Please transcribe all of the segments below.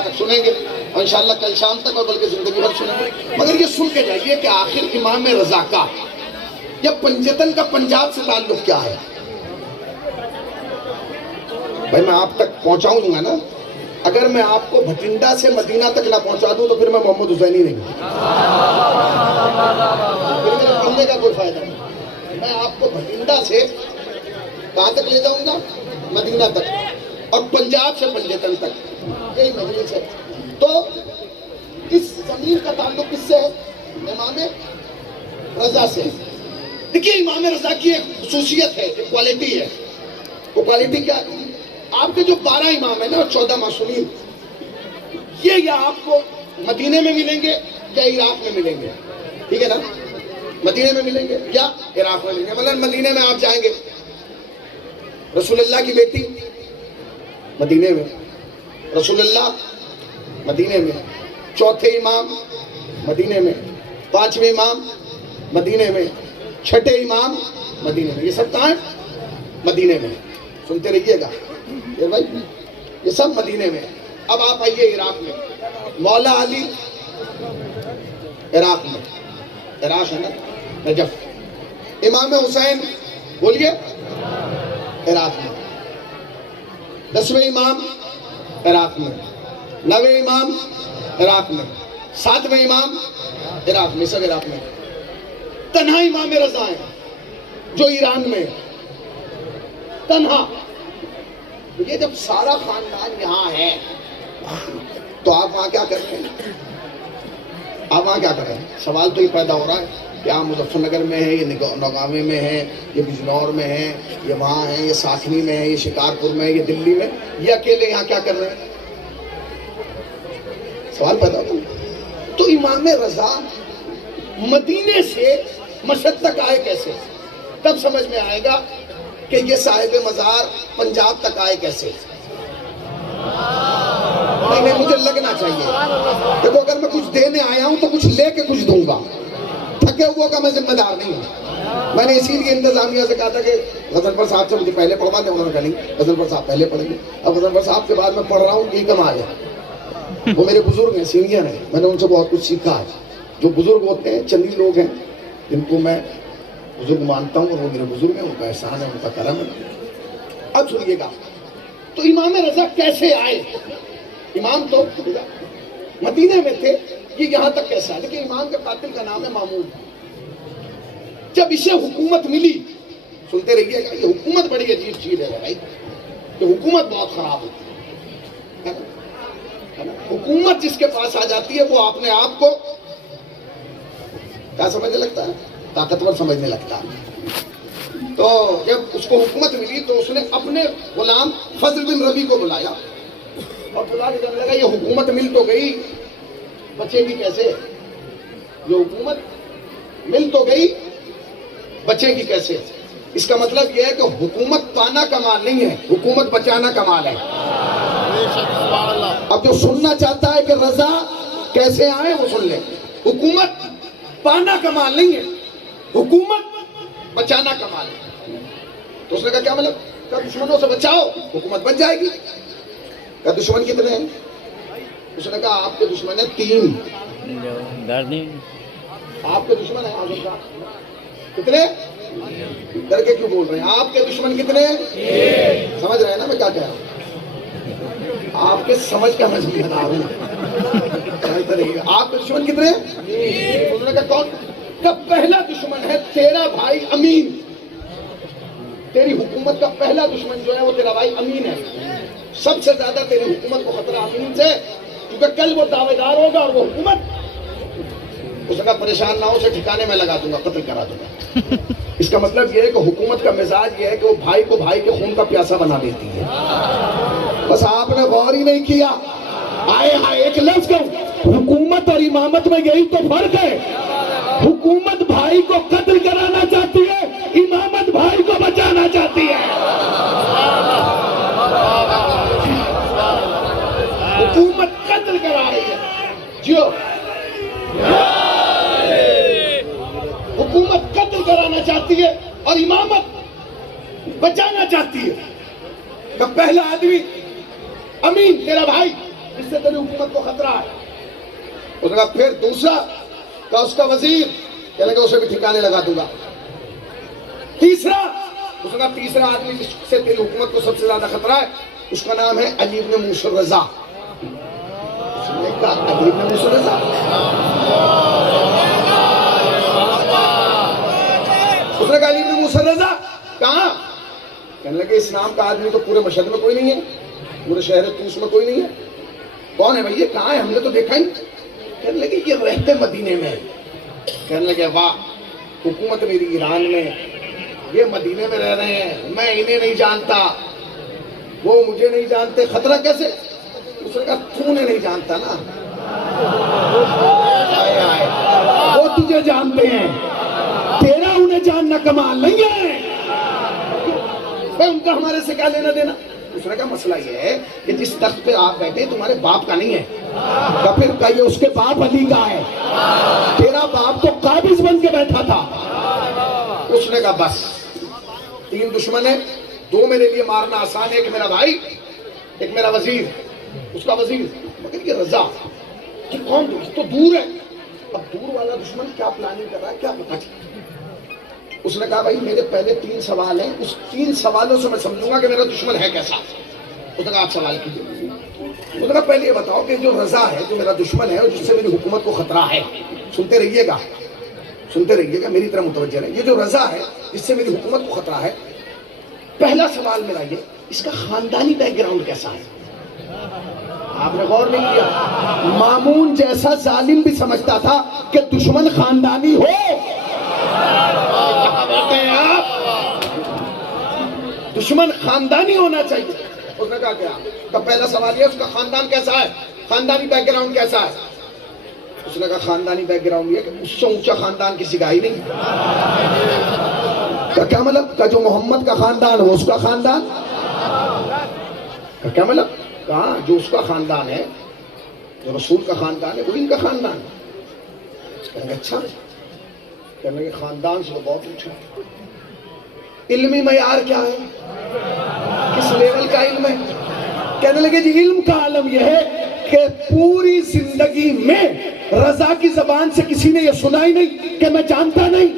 صبح تک سنیں گے اور انشاءاللہ کل شام تک اور بلکہ زندگی بھر سنیں گے، مگر یہ سن کے جائیے کہ آخر امام رضا کا یا پنجتن کا پنجاب سے تعلق کیا ہے؟ بھائی میں آپ تک پہنچاؤں گا نا، اگر میں آپ کو بھٹنڈا سے مدینہ تک نہ پہنچا دوں تو پھر میں محمد حسینی نہیں ہوں، پھر میرے پڑھنے کا کوئی فائدہ نہیں۔ میں آپ کو بھٹنڈا سے کہاں تک لے جاؤں گا؟ مدینہ تک، اور پنجاب سے پنجتن تک، یہی مجلس ہے۔ تو اس زمین کا تعلق کس سے ہے؟ امام رضا سے۔ دیکھیے امام رضا کی ایک خصوصیت ہے، ایک کوالٹی ہے۔ وہ کوالٹی کیا ہے؟ آپ کے جو 12 امام ہیں نا اور 14 معصومین، یہ یا آپ کو مدینے میں ملیں گے یا عراق میں ملیں گے، ٹھیک ہے نا؟ مدینے میں ملیں گے یا عراق میں ملیں گے۔ مثلا مدینے میں آپ جائیں گے، رسول اللہ کی بیٹی مدینے میں، رسول اللہ مدینے میں، چوتھے امام مدینے میں، پانچویں امام مدینے میں، چھٹے امام مدینے میں، یہ سب کہاں ہیں؟ مدینے میں۔ سنتے رہیے گا یہ بھائی، یہ سب مدینے میں۔ اب آپ آئیے عراق میں، مولا علی عراق میں، عراق ہے نا، نجف۔ امام حسین بولیے عراق میں۔ 10ویں امام عراق میں، 9ویں امام عراق میں، 7ویں امام عراق میں، سب عراق میں۔ تنہا امام رضا ہے جو ایران میں تنہا۔ یہ جب سارا خاندان یہاں ہے تو آپ وہاں کیا کر رہے ہیں؟ آپ وہاں کیا کر رہے ہیں؟ سوال تو یہ پیدا ہو رہا ہے کہ آپ مظفر نگر میں ہیں، یہ نوگاوے میں ہیں، یہ بجنور میں ہیں، یہ وہاں ہیں، یہ ساکنی میں ہیں، یہ شکارپور میں ہیں، یہ دلی میں، یہ اکیلے یہاں کیا کر رہے ہیں؟ سوال پیدا ہوتا ہے۔ تو امام رضا مدینے سے مشہد تک آئے کیسے؟ تب سمجھ میں آئے گا کہ یہ صاحب مزار پنجاب تک آئے کیسے۔ نہیں مجھے لگنا چاہیے، دیکھو اگر میں کچھ دینے آیا ہوں تو کچھ لے کے کچھ دوں گا، تھکے ہوا کا میں ذمہ دار نہیں ہوں۔ میں نے اسی لیے انتظامیہ سے کہا تھا کہ غضنفر صاحب سے مجھے پہلے پڑھوا دیں، انہوں نے کہا نہیں غضنفر صاحب پہلے پڑھیں گے۔ اب غضنفر صاحب کے بعد میں پڑھ رہا ہوں، یہی کمال ہے۔ وہ میرے بزرگ ہیں، سینئر ہیں، میں نے ان سے بہت کچھ سیکھا ہے۔ جو بزرگ ہوتے ہیں، چندی لوگ ہیں جن کو میں بزرگ مانتا ہوں اور وہ میرے بزرگ ہیں، ان کا احسان ہے، ان کا کرم ہے۔ اب سنیے گا، تو امام رضا کیسے آئے؟ امام تو مدینے میں تھے، یہ یہاں تک کیسے آئے؟ لیکن امام کے قاتل کا نام ہے مامون۔ جب اسے حکومت ملی، سنتے رہیے گا، یہ حکومت بڑی عجیب چیز ہے بھائی، یہ حکومت بہت خراب ہوتی ہے۔ حکومت جس کے پاس آ جاتی ہے وہ اپنے آپ کو کیا سمجھنے لگتا ہے؟ طاقتور سمجھنے لگتا ہے۔ تو جب اس کو حکومت ملی تو اس نے اپنے غلام فضل بن ربی کو بلایا اور بلا کے کہنے لگا یہ حکومت مل تو گئی، بچے گی کیسے؟ یہ حکومت مل تو گئی، بچے گی کیسے؟ اس کا مطلب یہ ہے کہ حکومت پانا کمال نہیں ہے، حکومت بچانا کمال ہے۔ اب جو سننا چاہتا ہے کہ رضا کیسے آئے وہ سن لے، حکومت پانا کمال نہیں ہے، حکومت بچانا کمال ہے۔ تو اس نے کہا کیا مطلب؟ کہا دشمنوں سے بچاؤ، حکومت بچ جائے گی۔ کہا دشمن کتنے ہیں؟ اس نے کہا آپ کے دشمن ہیں 3۔ آپ کے دشمن ہیں آزم کا کتنے؟ ڈر کے کیوں بول رہے ہیں؟ آپ کے دشمن کتنے؟ سمجھ رہے ہیں نا میں کیا کہہ رہا ہوں؟ آپ کے سمجھ کا میں بھی بتا رہا ہوں۔ آپ کے دشمن کتنے؟ انہوں نے کہا کون؟ کہ پہلا دشمن ہے تیرا بھائی امین، تیری حکومت کا پہلا دشمن جو ہے وہ تیرا بھائی امین ہے۔ سب سے زیادہ تیری حکومت کو خطرہ امین سے، کیونکہ کل وہ دعوے دار ہوگا اور وہ حکومت، اس نے کہا پریشان نہ ہو، اسے ٹھکانے میں لگا دوں گا، قتل کرا دوں گا۔ اس کا مطلب یہ ہے کہ حکومت کا مزاج یہ ہے کہ وہ بھائی کو بھائی کے خون کا پیاسا بنا دیتی ہے۔ بس آپ نے غور ہی نہیں کیا۔ آئے ہائے ایک لفظ کہوں، حکومت اور امامت میں یہی تو فرق ہے، حکومت بھائی کو قتل کرانا چاہتی ہے، امامت بھائی کو بچانا چاہتی ہے۔ حکومت قتل کرا رہی ہے، جو حکومت قتل کرانا چاہتی ہے اور امامت بچانا چاہتی ہے۔ کہ پہلا آدمی امین تیرا بھائی، جس سے تیری حکومت کو خطرہ ہے. اس نے کہا پھر دوسرا کہ اس کا وزیر کہنے کہ اسے بھی ٹھکانے لگا دوں گا. تیسرا اس نے کہا تیسرا آدمی جس سے تیری حکومت کو سب سے زیادہ خطرہ ہے اس کا نام ہے علی بن موسیٰ الرضا. اس نے کہا علی بن موسیٰ الرضا. اس نے کہا علی بن موسیٰ الرضا کہاں؟ کہنے لگے اس نام کا آدمی تو پورے مشہد میں کوئی نہیں ہے, پورے شہر طوس میں کوئی نہیں ہے. کون ہے بھائی یہ, کہاں ہے, ہم نے تو دیکھا ہی. کہنے لگے یہ رہتے مدینے میں. کہنے لگے واہ, حکومت میری ایران میں, یہ مدینے میں رہ رہے ہیں, میں انہیں نہیں جانتا, وہ مجھے نہیں جانتے, خطرہ کیسے؟ اس نے کہا تو نے نہیں جانتا نا, وہ تجھے جانتے ہیں, تیرا انہیں جاننا کمال نہیں ہے, ان کا ہمارے سے کیا لینا دینا. اس نے کہا مسئلہ یہ ہے کہ جس تخت پہ آپ بیٹھے تمہارے باپ کا نہیں ہے. تو پھر کہیے اس کے باپ علی کا ہے, تیرا باپ تو قابض بن کے بیٹھا تھا. اس نے کہا بس تین دشمن ہیں, دو میرے لیے مارنا آسان ہے, ایک میرا بھائی ایک میرا وزیر. اس کا وزیر مگر یہ رضا کہ کون تو دور ہے. اب دور والا دشمن کیا پلاننگ کر رہا ہے کیا پتا چلتا. اس نے کہا بھائی میرے پہلے 3 سوال ہیں, اس 3 سوالوں سے میں سمجھوں گا کہ میرا دشمن ہے کیسا. اس نے کہا آپ سوال کیجیے. اس نے کہا پہلے یہ بتاؤ کہ جو رضا ہے, جو میرا دشمن ہے اور جس سے میری حکومت کو خطرہ ہے, سنتے رہیے گا, سنتے رہیے گا, میری طرح متوجہ رہے. یہ جو رضا ہے جس سے میری حکومت کو خطرہ ہے, پہلا سوال میرا یہ, اس کا خاندانی بیک گراؤنڈ کیسا ہے. آپ نے غور نہیں کیا, مامون جیسا ظالم بھی سمجھتا تھا کہ دشمن خاندانی ہو. دشمن خاندانی ہونا چاہیے. اس نے کہا کیا؟ تو پہلا سوال یہ اس کا خاندان کیسا ہے, خاندانی بیک گراؤنڈ کیسا ہے. اس نے کہا خاندانی بیک گراؤنڈ یہ کہ اس سے اونچا خاندان کسی کا ہی نہیں. کیا مطلب؟ کہ جو محمد کا خاندان ہو اس کا خاندان. کیا مطلب؟ کہاں جو اس کا خاندان ہے, جو رسول کا خاندان ہے, وہ ان کا خاندان ہے. کہنے اچھا, کہنے کہ خاندان سے تو بہت اونچا. علمی معیار کیا ہے, کس لیول کا علم ہے. کہنے لگے جی علم کا عالم یہ ہے کہ پوری زندگی میں رضا کی زبان سے کسی نے یہ سنا ہی نہیں کہ میں جانتا نہیں.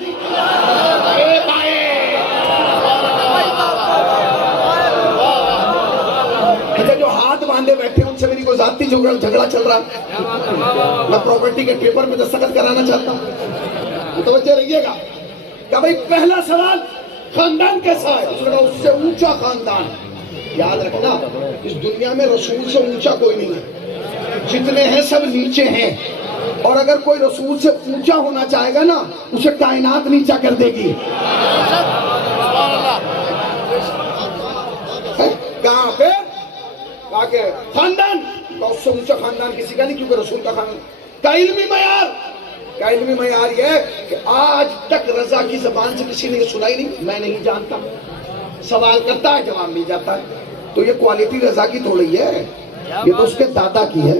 جو ہاتھ باندھے بیٹھے ان سے میری کوئی ذاتی جھگڑا چل رہا, میں پراپرٹی کے پیپر میں دستخط کرانا چاہتا ہوں. متوجہ رہیے گا. کہ بھائی پہلا سوال خاندان کیسا ہے. اس سے اونچا خاندان. یاد رکھنا اس دنیا میں رسول سے اونچا کوئی نہیں ہے, جتنے ہیں سب نیچے ہیں. اور اگر کوئی رسول سے اونچا ہونا چاہے گا نا اسے کائنات نیچا کر دے گی. کہاں پہ کہا کہ خاندان, تو اس سے اونچا خاندان کسی کا نہیں کیونکہ رسول کا خاندان. کا علمی معیار, کا علمی معیار یہ ہے کہ آج تک رضا کی زبان سے کسی نے یہ سنا ہی نہیں میں نہیں جانتا. سوال کرتا ہے جواب مل جاتا ہے. تو یہ کوالٹی رضا کی تھوڑی ہے, یہ تو اس کے دادا کی ہے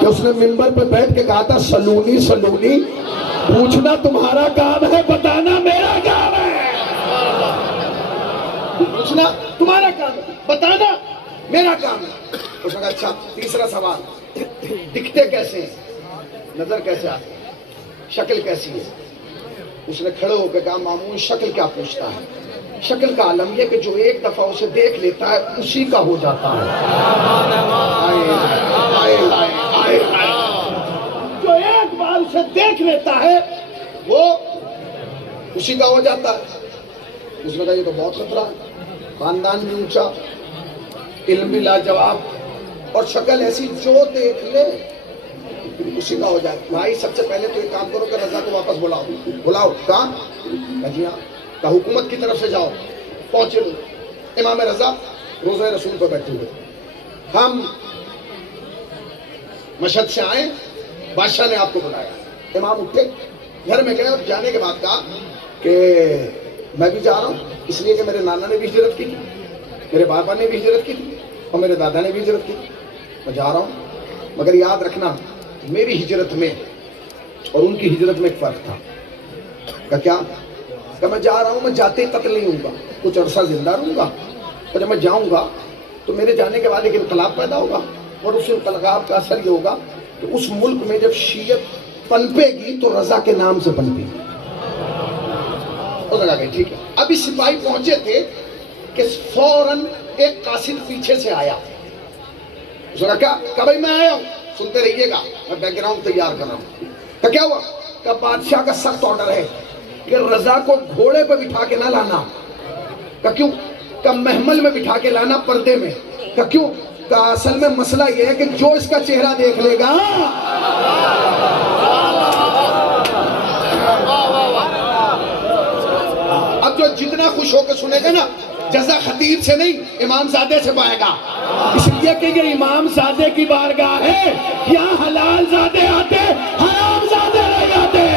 کہ اس نے منبر پہ بیٹھ کے کہا تھا سلونی سلونی, پوچھنا تمہارا کام ہے, بتانا میرا کام ہے. پوچھنا تمہارا کام ہے, بتانا میرا کام ہے. اس نے کہا اچھا تیسرا سوال, دکھتے کیسے ہیں, نظر کیسے آتے ہیں, شکل کیسی ہے. اس نے کھڑے ہو کے کہا مامون شکل کیا پوچھتا ہے, شکل کا عالم یہ کہ جو ایک دفعہ اسے دیکھ لیتا ہے اسی کا ہو جاتا ہے. جو ایک بار اسے دیکھ لیتا ہے وہ اسی کا ہو جاتا ہے. اس نے کہا یہ تو بہت خطرہ ہے, خاندان بھی اونچا, علم بھی لاجواب, اور شکل ایسی جو دیکھ لے اسی کا ہو جائے. بھائی سب سے پہلے تو ایک کام کرو کہ رضا کو واپس بلاؤ. بلاؤ کہاں؟ جی ہاں, کہ حکومت کی طرف سے جاؤ. پہنچے لوگ امام رضا روضہ رسول پر بیٹھے ہوئے. ہم مشہد سے آئے, بادشاہ نے آپ کو بلایا. امام اٹھے, گھر میں گئے اور جانے کے بعد کہا کہ میں بھی جا رہا ہوں, اس لیے کہ میرے نانا نے بھی ہجرت کی تھی, میرے بابا نے بھی ہجرت کی تھی, اور میرے دادا نے بھی ہجرت کی تھی. میں جا رہا ہوں, مگر یاد رکھنا میری ہجرت میں اور ان کی ہجرت میں ایک فرق تھا. کہ کیا؟ کہ میں جا رہا ہوں, میں جاتے قتل نہیں ہوں گا, کچھ عرصہ زندہ رہوں گا, اور جب میں جاؤں گا تو میرے جانے کے بعد ایک انقلاب پیدا ہوگا, اور اس انقلاب کا اثر یہ ہوگا کہ اس ملک میں جب شیعت پنپے گی تو رضا کے نام سے پنپے گی. ٹھیک ہے. ابھی سپاہی پہنچے تھے کہ فوراً ایک قاصد پیچھے سے آیا. اس نے کہا کہ بھائی میں آیا ہوں, سنتے رہیے گا, میں بیک گراؤنڈ تیار کر رہا ہوں. تو کیا ہوا کہ بادشاہ کا سخت آرڈر ہے کہ رضا کو گھوڑے پہ بٹھا کے نہ لانا. کہ کیوں؟ کہ محمل میں بٹھا کے لانا, پردے میں. کہ کیوں؟ کہ اصل میں مسئلہ یہ ہے کہ جو اس کا چہرہ دیکھ لے گا, اب جو جتنا خوش ہو کے سنے گا نا, جزا خطیب سے نہیں امام زادے سے پائے گا. اس لیے کہ یہ امام زادے کی بارگاہ ہے, یہاں حلال زادے آتے, حرام زادے نہیں آتے.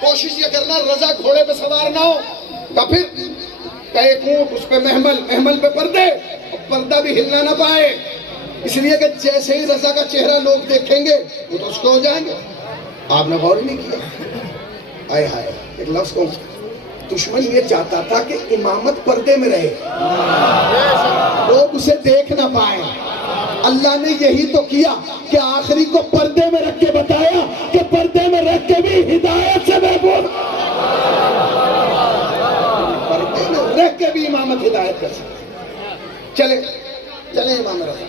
کوشش یہ کرنا رضا گھوڑے پہ سوار نہ ہو. تو پھر کہ ایک اونٹ, اس پہ محمل, محمل پہ پردے, پردہ بھی ہلنا نہ پائے. اس لیے کہ جیسے ہی رضا کا چہرہ لوگ دیکھیں گے وہ تو اس کو ہو جائیں گے. آپ نے غور نہیں کیا, آئے ہائے ایک لفظ کون سا, دشمن یہ چاہتا تھا کہ امامت پردے میں رہے, لوگ اسے دیکھ نہ پائیں. اللہ نے یہی تو کیا کہ آخری کو پردے میں رکھ کے بتایا کہ پردے میں رکھ کے بھی ہدایت سے محفوظ, پردے میں رکھ کے بھی امامت ہدایت کر سکتے. چلے امام رضا,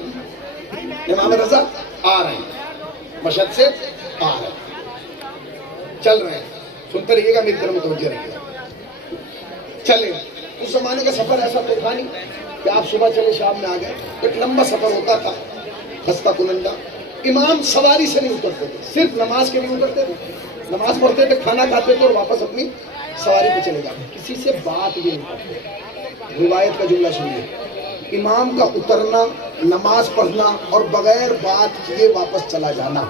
امام رضا آ رہے ہیں, مشہد سے آ رہے ہیں, چل رہے ہیں. سنتے رہیے گا, میری طرف متوجہ رہیے گا. چلے. اس زمانے کا سفر ایسا تو تھا نہیں کہ آپ صبح چلے شام میں آ گئے. ایک لمبا سفر ہوتا تھا, خستہ کنندہ. امام سواری سے نہیں اترتے تھے, صرف نماز کے لیے اترتے تھے. نماز پڑھتے تھے, کھانا کھاتے تھے اور واپس اپنی سواری پہ چلے جاتے. کسی سے بات بھی نہیں کرتے. روایت کا جملہ سنیے, امام کا اترنا, نماز پڑھنا اور بغیر بات کیے واپس چلا جانا,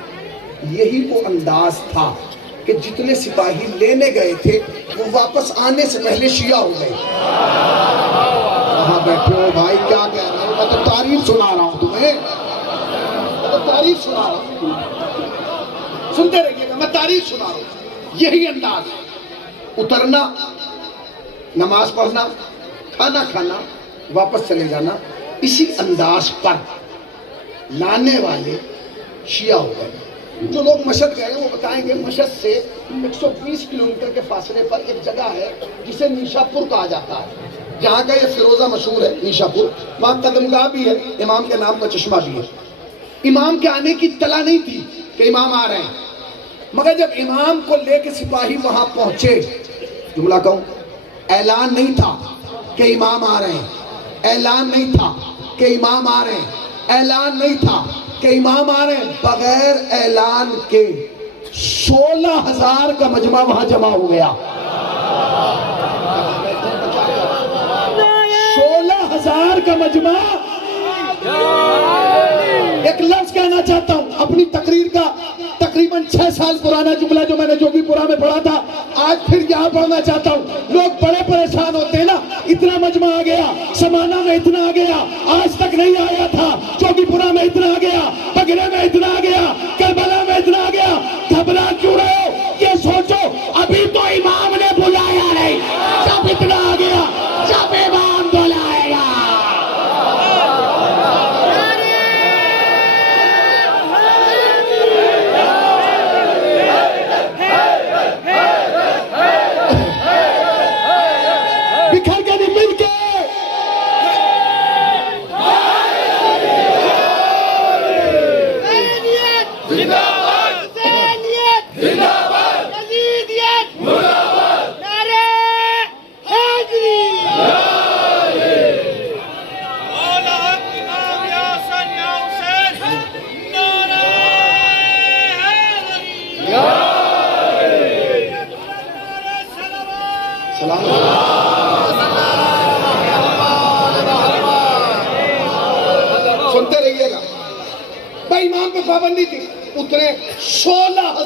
یہی وہ انداز تھا کہ جتنے سپاہی لینے گئے تھے وہ واپس آنے سے پہلے شیعہ ہو گئے. کہاں بیٹھے ہو بھائی, کیا کہہ رہے ہو؟ میں تو تعریف سنا رہا ہوں تمہیں, میں تو تعریف سنا رہا ہوں, سنتے رہیے گا, میں تعریف سنا رہا ہوں. یہی انداز, اترنا, نماز پڑھنا, کھانا کھانا, واپس چلے جانا, اسی انداز پر لانے والے شیعہ ہو گئے. جو لوگ مشہد گئے وہ بتائیں گے, مشہد سے 120 کلومیٹر کے فاصلے پر ایک جگہ ہے جسے نیشا پور کہا جاتا ہے, جہاں کا یہ فیروزہ مشہور ہے, نیشا پور. وہاں قدمگاہ بھی ہے, امام کے نام کا چشمہ بھی ہے. امام کے آنے کی اطلاع نہیں تھی کہ امام آ رہے ہیں, مگر جب امام کو لے کے سپاہی وہاں پہنچے, جملہ کہوں, اعلان نہیں تھا کہ امام آ رہے ہیں, اعلان نہیں تھا کہ امام آ رہے ہیں, اعلان نہیں تھا کہ امام آ رہے ہیں. بغیر اعلان کے 16,000 کا مجمع وہاں جمع ہو گیا. 16,000 کا مجمع. ایک لفظ کہنا چاہتا ہوں, اپنی تقریر کا تقریباً 6 سال پرانا جملہ جو میں نے جوگی پورا میں پڑھا تھا, آج پھر یہاں پڑھنا چاہتا ہوں. لوگ بڑے پریشان ہوتے ہیں نا, اتنا مجمع آ گیا, سمانہ میں اتنا آ گیا, آج تک نہیں آیا تھا, جوگی پورا میں اتنا آ گیا, بگرے میں اتنا آ گیا, کربلا میں اتنا آ گیا. گھبرا کیوں رہے ہو؟ یہ سوچو ابھی تو امام نے بلایا نہیں, جب اتنا آ گیا, جب امام بلائے گا. بکھر کے نہیں, مل کے. سلام سنتے رہیے گا بھائی، امام پہ پابندی تھی، اتنے 16,000